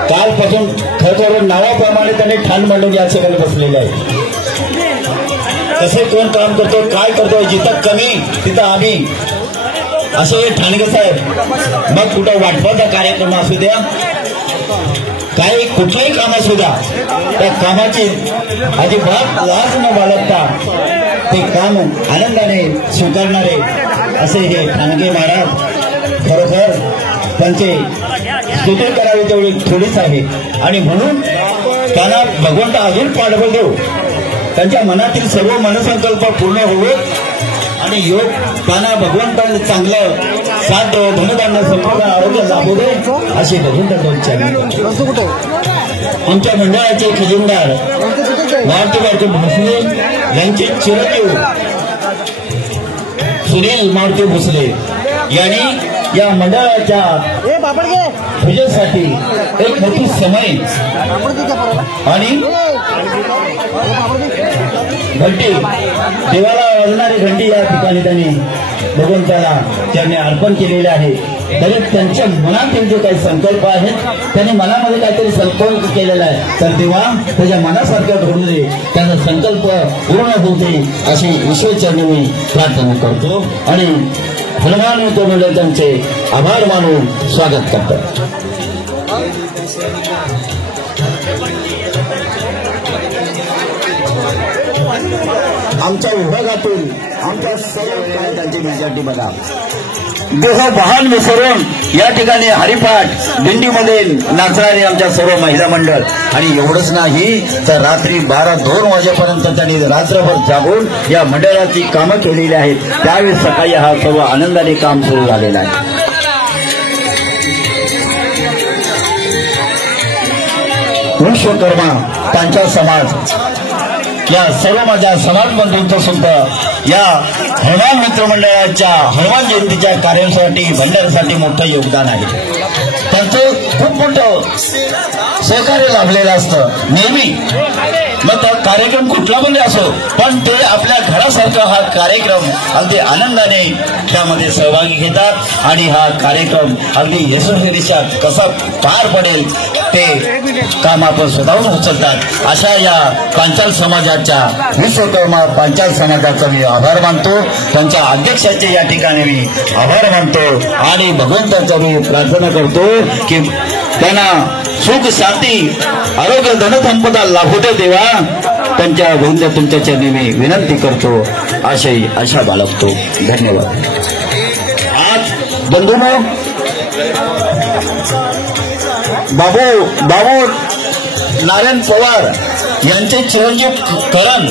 कालपासून खरं नावाप्रमाणे त्यांनी ठाण मांडून या ठिकाणी बसलेले आहे. कसे कोण काम करतो, काय करतो, जिथं कमी तिथं आम्ही, असे ठाणगे साहेब. मग कुठं वाटपाचा कार्यक्रम असू द्या, काही कुठलंही काम असू द्या, त्या कामाची अजिबात लाज न बाळगता ते काम आनंदाने स्वीकारणारे असे हे ठाणगे महाराज. खरोखर त्यांचे स्तुती करावी तेवढी थोडीच आहे. आणि म्हणून त्यांना भगवंत अजून पाठबळ देऊ, त्यांच्या मनातील सर्व मनसंकल्प पूर्ण होवोत आणि योग त्यांना भगवंताने चांगलं साथ देव, धनधान्य, संपूर्ण आरोग्य लाभू दे अशी भगवंताची इच्छा. आमच्या मंडळाचे खजिनदार मारुती भोसले यांचे चिरंजीव सुनील मारुती भोसले यांनी या मंडळाच्या पूजेसाठी एक मोठी समय आणि घंटी, देवाला वाजणारी घंटी या ठिकाणी त्यांनी भगवंताला त्यांनी अर्पण केलेले आहे. तरी त्यांच्या मनातील जे काही संकल्प आहेत, त्यांनी मनामध्ये काहीतरी संकल्प केलेला आहे, तर तेव्हा त्याच्या मनासारखं घडू दे, त्याचा संकल्प पूर्ण होऊ दे अशी ईश्वरचरणी मी प्रार्थना करतो. आणि हनुमान मित्र मंडळ त्यांचे आभार मानून स्वागत करतात. आमच्या विभागातून आमच्या सर्व त्यांची मेजॉरिटी बघा. देह वाहन विसरून या ठिकाणी हरिपाठ दिंडीमध्ये नाचणारे आमच्या सर्व महिला मंडळ. आणि एवढंच नाही तर रात्री 12-2 वाजेपर्यंत त्यांनी रात्रभर जागून या मंडळाची कामं केलेली आहेत. त्यावेळी सकाळी हा सर्व आनंदाने काम सुरू झालेला आहे. विश्वकर्मा त्यांचा समाज या सर्व माझ्या समाज बंधूंचं सुद्धा या हनुमान मित्र मंडळाच्या हनुमान जयंतीच्या कार्यासाठी भंडाऱ्यासाठी मोठं योगदान आहे. त्यांचं खूप मोठं सहकार्य लाभलेलं असतं नेहमी. मग तो कार्यक्रम कुठला पण असो, पण ते आपल्या घरासारखा हा कार्यक्रम अगदी आनंदाने त्यामध्ये सहभागी घेतात आणि हा कार्यक्रम अगदी यशस्वीरित्या कसा पार पडेल ते काम आपण स्वतःहून उचलतात. अशा या पांचाल समाजाच्या विश्वकर्मा पांचाल समाजाचा मी आभार मानतो. त्यांच्या अध्यक्षाचे या ठिकाणी मी आभार मानतो आणि भगवंताचा मी प्रार्थना करतो की त्यांना सुख शांती आरोग्य धनसंपदा लाभू दे देवा. त्यांच्या गोविंद तुमच्या चरणी मी विनंती करतो, आशा बाळगतो. धन्यवाद. आज बंधूंनो, बाबू नारायण पवार यांचे चिरंजीव करण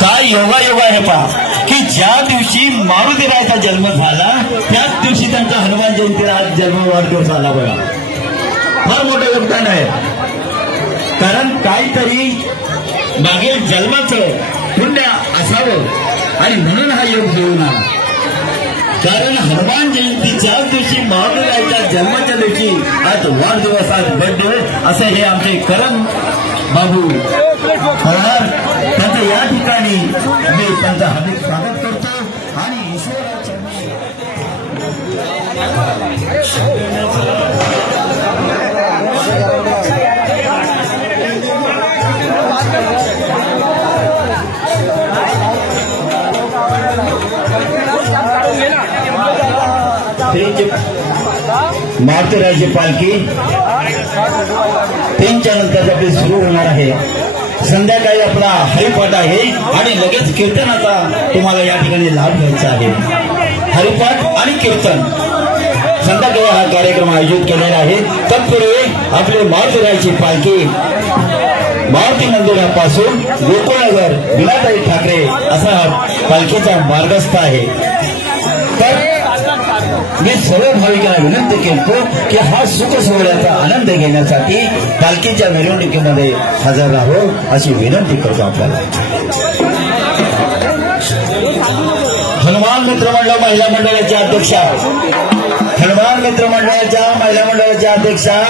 काय योगायोग आहे पहा की ज्या दिवशी मारुतीरायाचा जन्म झाला त्याच दिवशी त्यांचा हनुमान जयंतीला आज जन्म वाढदिवस आला बघा. फार मोठं योगदान आहे. कारण काहीतरी मागील जन्माचं पुण्य असावं आणि म्हणून हा योग घेऊन आला. कारण हनुमान जयंतीच्याच दिवशी महावीराच्या जन्माच्या दिवशी आज वाढदिवस, आज बर्थडे असं हे आमचे करण बाबू पवार त्यांचं या ठिकाणी मी त्यांचं हार्दिक स्वागत करतो आणि ईश्वराच्या मारुतीरायाची पालखी 3च्या नंतर आपली सुरू होणार आहे. संध्याकाळी आपला हरिपाठ आहे आणि लगेच कीर्तनाचा तुम्हाला या ठिकाणी लाभ घ्यायचा आहे. हरिपाठ आणि कीर्तन संध्याकाळी हा कार्यक्रम आयोजित केलेला आहे. तत्पूर्वी आपली मारुतीरायाची पालखी मारुती मंदिरापासून गोकुळनगर विनाताई ठाकरे असा पालखीचा मार्गस्थ आहे. तर मी सर्व भाविकांना विनंती करतो की हा सुख सोहळ्याचा आनंद घेण्यासाठी पालखीच्या मिरवणुकीमध्ये हजर राहावं अशी विनंती करतो आपल्याला. हनुमान मित्र मंडळ महिला मंडळाच्या अध्यक्षा, हनुमान मित्र मंडळाच्या महिला मंडळाच्या अध्यक्षा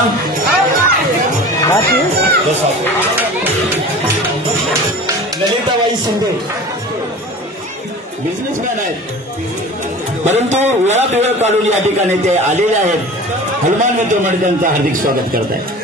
ललिताबाई शिंदे बिझनेसमॅन आहेत, परंतु वेळात वेळ काढून या ठिकाणी ते आलेले आहेत. हनुमान मित्र मंडळ त्यांचं हार्दिक स्वागत करत आहे.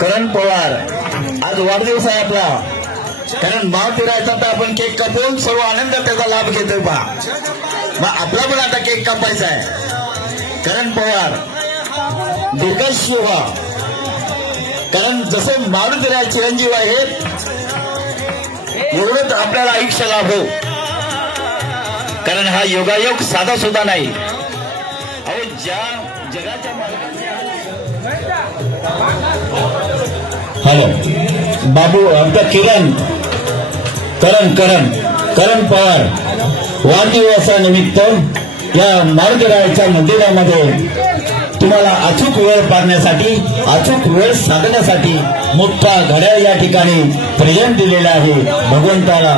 करण पवार आज वाढदिवस आहे आपला. कारण महावीराचा तर आपण केक कापून सर्व आनंद त्याचा लाभ घेतोय पहा. मग आपला पण आता केक कापायचा आहे. करण पवार दीर्घायुष्य व्हा. कारण जसे महावीराय चिरंजीव आहेत एवढंच आपल्याला आयुष्य लाभो. कारण हा योगायोग साधा सुद्धा नाही. अहो ज्या जगाच्या हॅलो बाबू आमचा करण पवार वाढदिवसानिमित्त या मारुतीरायाच्या मंदिरामध्ये तुम्हाला अचूक वेळ पाडण्यासाठी, अचूक वेळ साधण्यासाठी मोठा घड्याळ या ठिकाणी प्रेझेंट दिलेला आहे भगवंताला.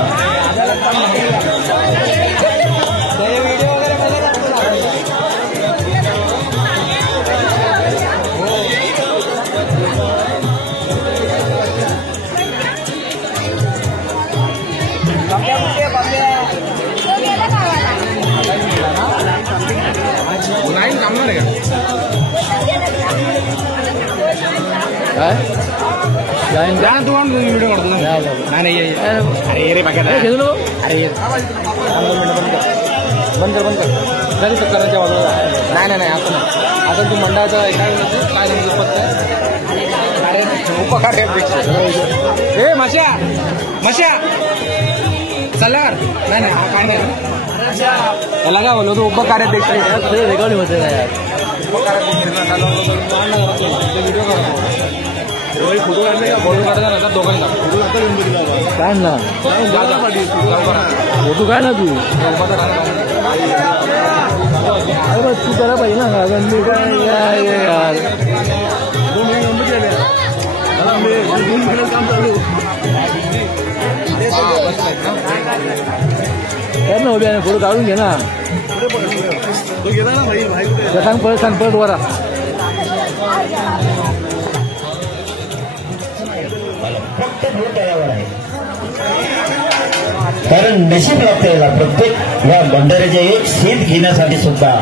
व्हिडिओ करतो नाही अरे रे बाकी अरे बंद कर तरी तर करायच्या बाजूला नाही असं नाही. आता तू मंडळाचं काय सांगितलं पत्ता अरे उपकार्याध्यक्ष हे मशा सल्लागार नाही हा काय नाही त्याला काय बोललो तू उपकार्याध्यक्ष रेकॉर्डिंग होते ना यार. व्हिडिओ फोटो काढले का फोटो काढायचा नंतर दोघांना काढ ना फोटो काय ना तू अरे बस तू करा पाहिजे ना मी काय यार 2 महिने गंभीर झाले काम चालू कर ना उद्या फोटो काढून घे ना. सांग परत वरा कारण नशीब लागते याला. प्रत्येक या बंधाऱ्याचे एक सीट घेण्यासाठी सुद्धा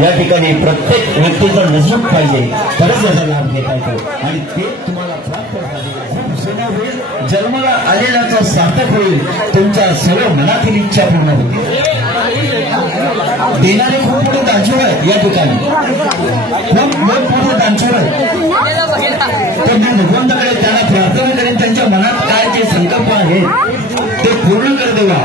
या ठिकाणी प्रत्येक व्यक्तीचं नशीब पाहिजे तरच याचा लाभ घेता येतो आणि ते तुम्हाला प्राप्त होईल. जन्माला आलेल्याचा सार्थक होईल. तुमच्या सर्व मनातील इच्छा पूर्ण होईल. देणारे खूप मोठे दानशूर आहेत या ठिकाणी, खूप मोठमोठे दानशूर आहेत. तर मी भगवंताकडे त्यांना प्रार्थना करेन त्यांच्या मनात काय ते संकल्प आहेत ते पूर्ण कर देवा.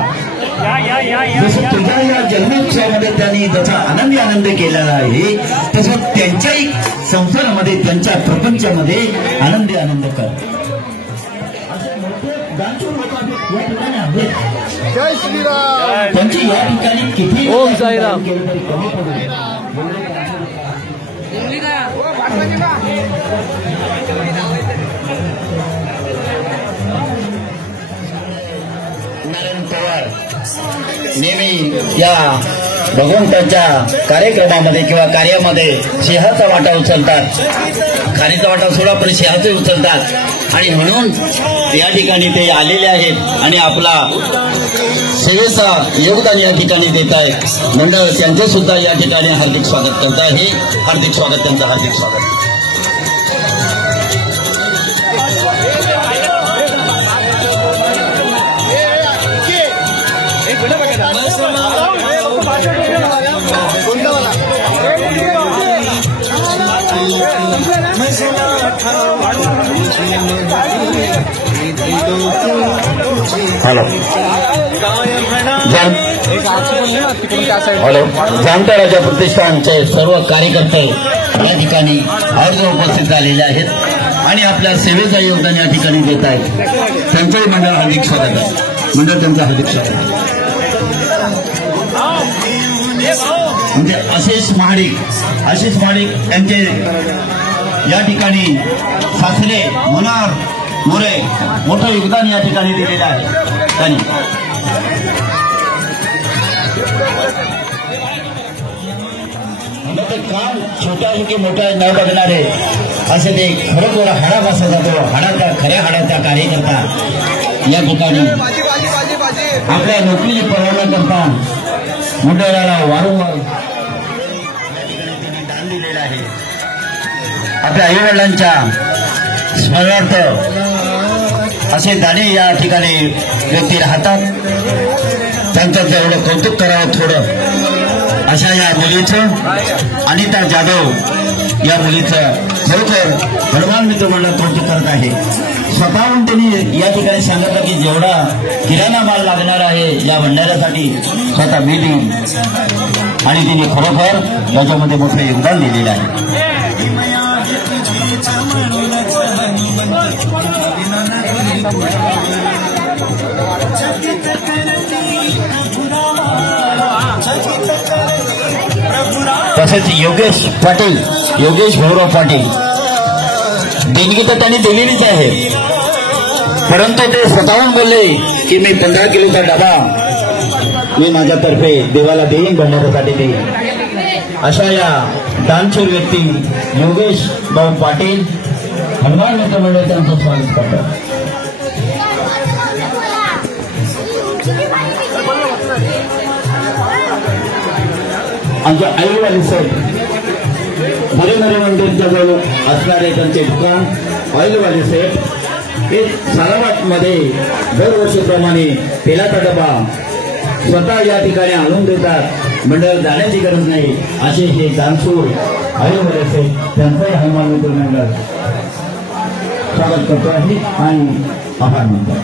जसं तुझ्या या जन्मोत्सवामध्ये त्यांनी जसा आनंद केलेला आहे तसं त्यांच्याही संसारामध्ये त्यांच्या प्रपंचामध्ये आनंद कर. असे मोठे दानशूर लोक या ठिकाणी आहेत. जय श्रीराम. त्यांची या ठिकाणी किती ओम साईराम. केलं तरी कमी पडेल. नारायण पवार नेहमी या भगवंताच्या कार्यक्रमामध्ये किंवा कार्यामध्ये सिंहाचा वाटा उचलतात. खारीचा वाटा सोडा पण सिंहाचे उचलतात आणि म्हणून या ठिकाणी ते आलेले आहेत आणि आपला सेवेचा योगदान या ठिकाणी देत आहेत. मंडळ त्यांचे सुद्धा या ठिकाणी हार्दिक स्वागत करत आहे. हार्दिक स्वागत, त्यांचं हार्दिक स्वागत. हॅलो जाणता राजा प्रतिष्ठानचे सर्व कार्यकर्ते या ठिकाणी आवर्जून उपस्थित झालेले आहेत आणि आपल्या सेवेचं योगदान या ठिकाणी देत आहेत. त्यांचंही मंडळ हार्दिक स्वागत आहे. मंडळ त्यांचं हार्दिक स्वागत आहे. म्हणजे आशिष महाडिक त्यांचे या ठिकाणी सासरे मनार मोरे मोठं योगदान या ठिकाणी दिलेलं आहे. त्यांनी काम छोटा आहे की मोठा न बघणारे असे ते खरोखर हाडा बसा जातो. खऱ्या हाडाचा कार्यकर्ता या ठिकाणी आपल्या नोकरीची पर्वा करता मंडळाला वारंवार दान दिलेलं आहे. आपल्या आईवडिलांच्या स्मरणार्थ असे दाणे या ठिकाणी व्यक्ती राहतात. त्यांचं जेवढं कौतुक करावं थोडं अशा या मुलीचं अनिता जाधव या मुलीचं खरोखर हनुमान मित्र मंडळ कौतुक करत आहे. स्वतःहून त्यांनी या ठिकाणी सांगितलं की जेवढा किराणा माल लागणार आहे या भंडाऱ्यासाठी स्वतः मी देईन आणि तिने खरोखर त्याच्यामध्ये मोठं योगदान दिलेलं आहे. तसेच योगेश भाऊराव पाटील देणगी तर त्यांनी दिलेलीच आहे परंतु ते स्वतःहून बोलले की मी 15 किलोचा डबा मी माझ्यातर्फे देवाला देईन, भंडाऱ्यासाठी देईन. अशा या दानशूर व्यक्ती योगेश भाऊ पाटील हनुमान मित्र मंडळ त्यांचं स्वागत करतात. आमच्या आईवाली साहेब हरिमरे मंदिरच्या जवळ असणारे त्यांचे दुकान ऑइलवाले साहेब हे सालाबादमध्ये दरवर्षीप्रमाणे तेलाचा डबा स्वतः या ठिकाणी आणून देतात. मंडळ जाण्याची गरज नाही असे हे दानशूर ऑइलवाले साहेब त्यांचंही हनुमान मित्र मंडळ स्वागत करतो आहे आणि आभार मानतो.